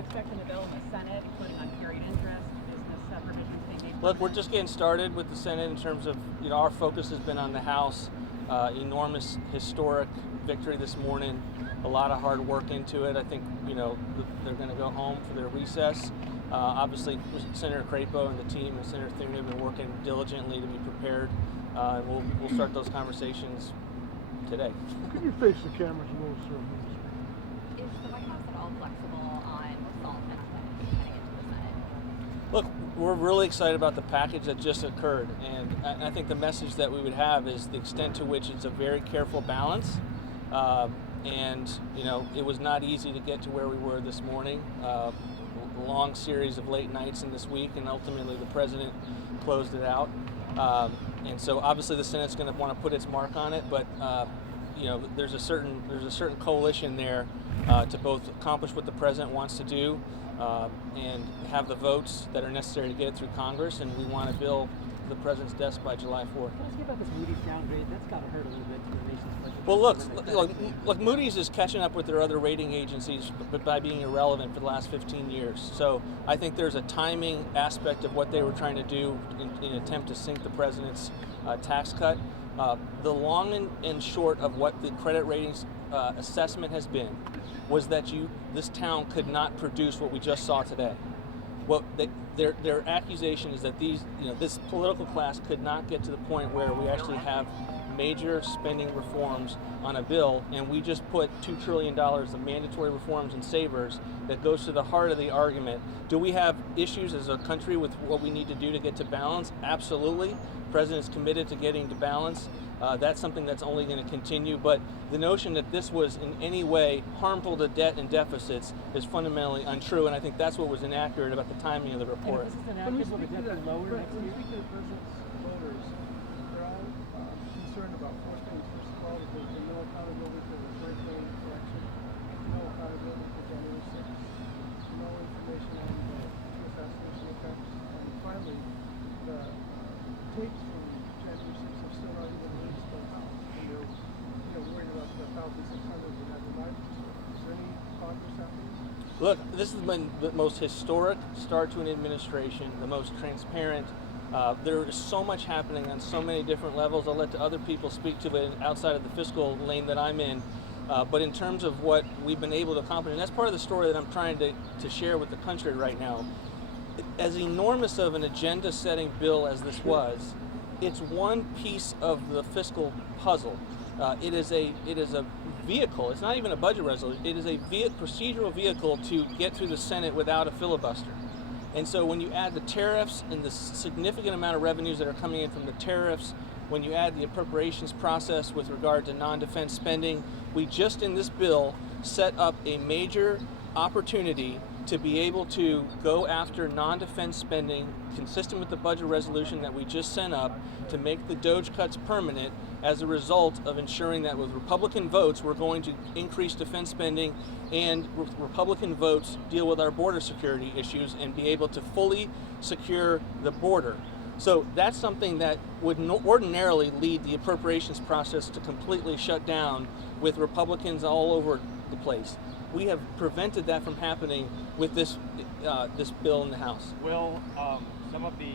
expect in the bill in the Senate, including on carried interest, business provisions being made? Look, we're just getting started with the Senate in terms of, our focus has been on the House. Enormous historic victory this morning. A lot of hard work into it. I think, they're going to go home for their recess. Obviously, Senator Crapo and the team and Senator Thune have been working diligently to be prepared. And we'll start those conversations today. Could you face the cameras a little, sir? Is the White House at all flexible on assault and heading into the Senate? Look, we're really excited about the package that just occurred, and I think the message that we would have is the extent to which it's a very careful balance. And it was not easy to get to where we were this morning. A long series of late nights in this week, and ultimately the president closed it out. And so obviously the Senate's going to want to put its mark on it, but there's a certain coalition there to both accomplish what the president wants to do and have the votes that are necessary to get it through Congress, and we want a bill to the president's desk by July 4th. Can I ask you about this Moody's downgrade? That's got to hurt a little bit to the nation's budget. Well, look, Moody's is catching up with their other rating agencies, but by being irrelevant for the last 15 years. So I think there's a timing aspect of what they were trying to do in an attempt to sink the president's tax cut. The long and short of what the credit ratings assessment has been was that this town could not produce what we just saw today. Well, their accusation is that this political class could not get to the point where we actually have major spending reforms on a bill, and we just put $2 trillion of mandatory reforms and savers that goes to the heart of the argument. Do we have issues as a country with what we need to do to get to balance? Absolutely. The president is committed to getting to balance. That's something that's only going to continue, but the notion that this was in any way harmful to debt and deficits is fundamentally untrue, and I think that's what was inaccurate about the timing of the report. This is inaccurate. Will the debt be lower next year? Speaking of the president's voters, they're all concerned about four things. First of all, that there's been no accountability for the 2020 election, no accountability for January 6th, no information on the assassination attempts, and finally, the tapes from January 6th have still not even released to the House, and they're worried about the 1,600 that have died. Is there any progress happening? Look, this has been the most historic start to an administration, the most transparent. There is so much happening on so many different levels. I'll let the other people speak to it outside of the fiscal lane that I'm in. But in terms of what we've been able to accomplish, and that's part of the story that I'm trying to share with the country right now. As enormous of an agenda-setting bill as this was, it's one piece of the fiscal puzzle. It is a vehicle. It's not even a budget resolution. It is a procedural vehicle to get through the Senate without a filibuster. And so when you add the tariffs and the significant amount of revenues that are coming in from the tariffs, when you add the appropriations process with regard to non-defense spending, we just in this bill set up a major opportunity to be able to go after non-defense spending consistent with the budget resolution that we just sent up to make the DOGE cuts permanent as a result of ensuring that with Republican votes we're going to increase defense spending and with Republican votes deal with our border security issues and be able to fully secure the border. So that's something that would ordinarily lead the appropriations process to completely shut down with Republicans all over the place. We have prevented that from happening with this bill in the House. Will some of the